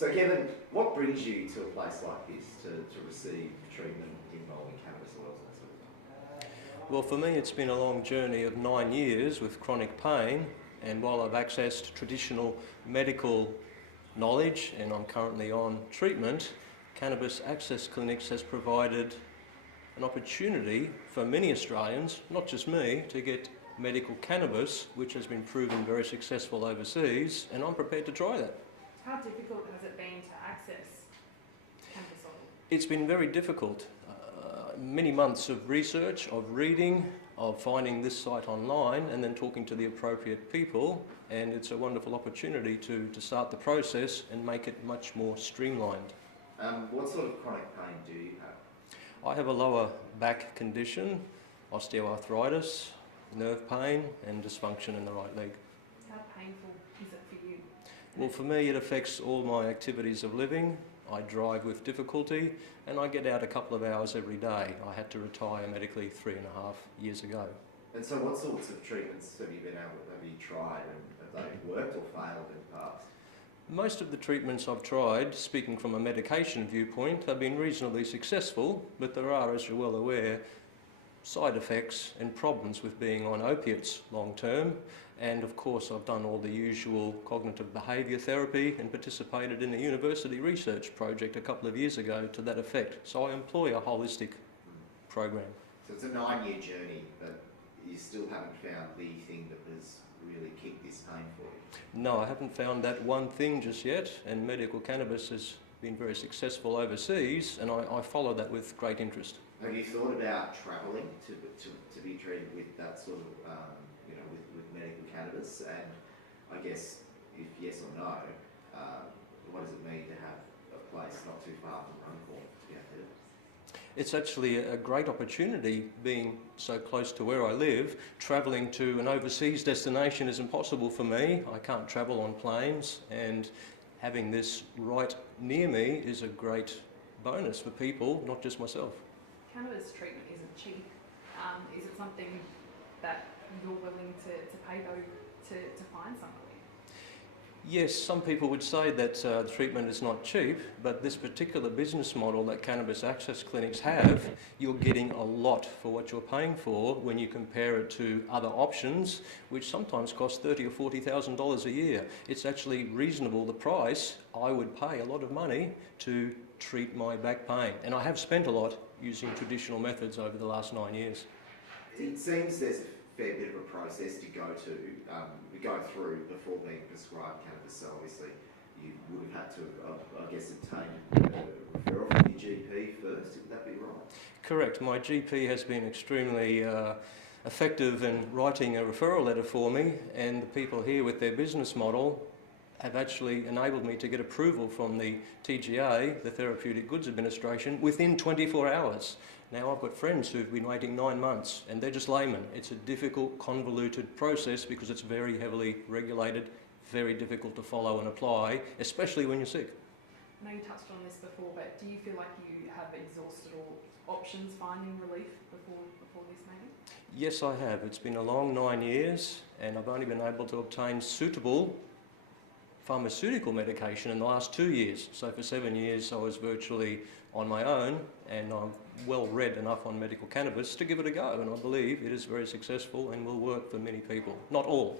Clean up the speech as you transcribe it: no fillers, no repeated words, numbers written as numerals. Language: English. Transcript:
So Kevin, what brings you to a place like this to receive treatment involving cannabis oils and that sort of thing? Well, for me it's been a long journey of 9 years with chronic pain, and while I've accessed traditional medical knowledge and I'm currently on treatment, Cannabis Access Clinics has provided an opportunity for many Australians, not just me, to get medical cannabis, which has been proven very successful overseas, and I'm prepared to try that. How difficult has it been to access cannabis oil? It's been very difficult. Many months of research, of reading, of finding this site online and then talking to the appropriate people, and it's a wonderful opportunity to start the process and make it much more streamlined. What sort of chronic pain do you have? I have a lower back condition, osteoarthritis, nerve pain and dysfunction in the right leg. How painful is it for you? Well, for me it affects all my activities of living. I drive with difficulty and I get out a couple of hours every day. I had to retire medically 3.5 years ago. And so what sorts of treatments have you tried, and have they worked or failed in the past? Most of the treatments I've tried, speaking from a medication viewpoint, have been reasonably successful, but there are, as you're well aware, side effects and problems with being on opiates long term. And of course I've done all the usual cognitive behaviour therapy and participated in a university research project a couple of years ago to that effect. So I employ a holistic program. So it's a 9-year journey, but you still haven't found the thing that has really kicked this pain for you? No, I haven't found that one thing just yet, and medical cannabis has been very successful overseas, and I follow that with great interest. Have you thought about travelling to be treated with that sort of, with medical cannabis? And I guess, if yes or no, what does it mean to have a place not too far from Runcorn to be able to do it? It's actually a great opportunity, being so close to where I live. Travelling to an overseas destination is impossible for me. I can't travel on planes, and having this right near me is a great bonus for people, not just myself. Cannabis treatment isn't cheap. Is it something that you're willing to pay though to find somebody? Yes, some people would say that the treatment is not cheap, but this particular business model that Cannabis Access Clinics have, you're getting a lot for what you're paying for when you compare it to other options, which sometimes cost $30,000 or $40,000 a year. It's actually reasonable, the price. I would pay a lot of money to treat my back pain, and I have spent a lot using traditional methods over the last 9 years. It seems there's a fair bit of a process to go through before being prescribed cannabis. So obviously you would have had to, I guess, obtain a referral from your GP first. Would that be right? Correct. My GP has been extremely effective in writing a referral letter for me, and the people here with their business model have actually enabled me to get approval from the TGA, the Therapeutic Goods Administration, within 24 hours. Now I've got friends who've been waiting 9 months, and they're just laymen. It's a difficult, convoluted process because it's very heavily regulated, very difficult to follow and apply, especially when you're sick. I know you touched on this before, but do you feel like you have exhausted all options finding relief before this maybe? Yes, I have. It's been a long 9 years, and I've only been able to obtain suitable pharmaceutical medication in the last 2 years. So for 7 years I was virtually on my own, and I'm well read enough on medical cannabis to give it a go, and I believe it is very successful and will work for many people. Not all,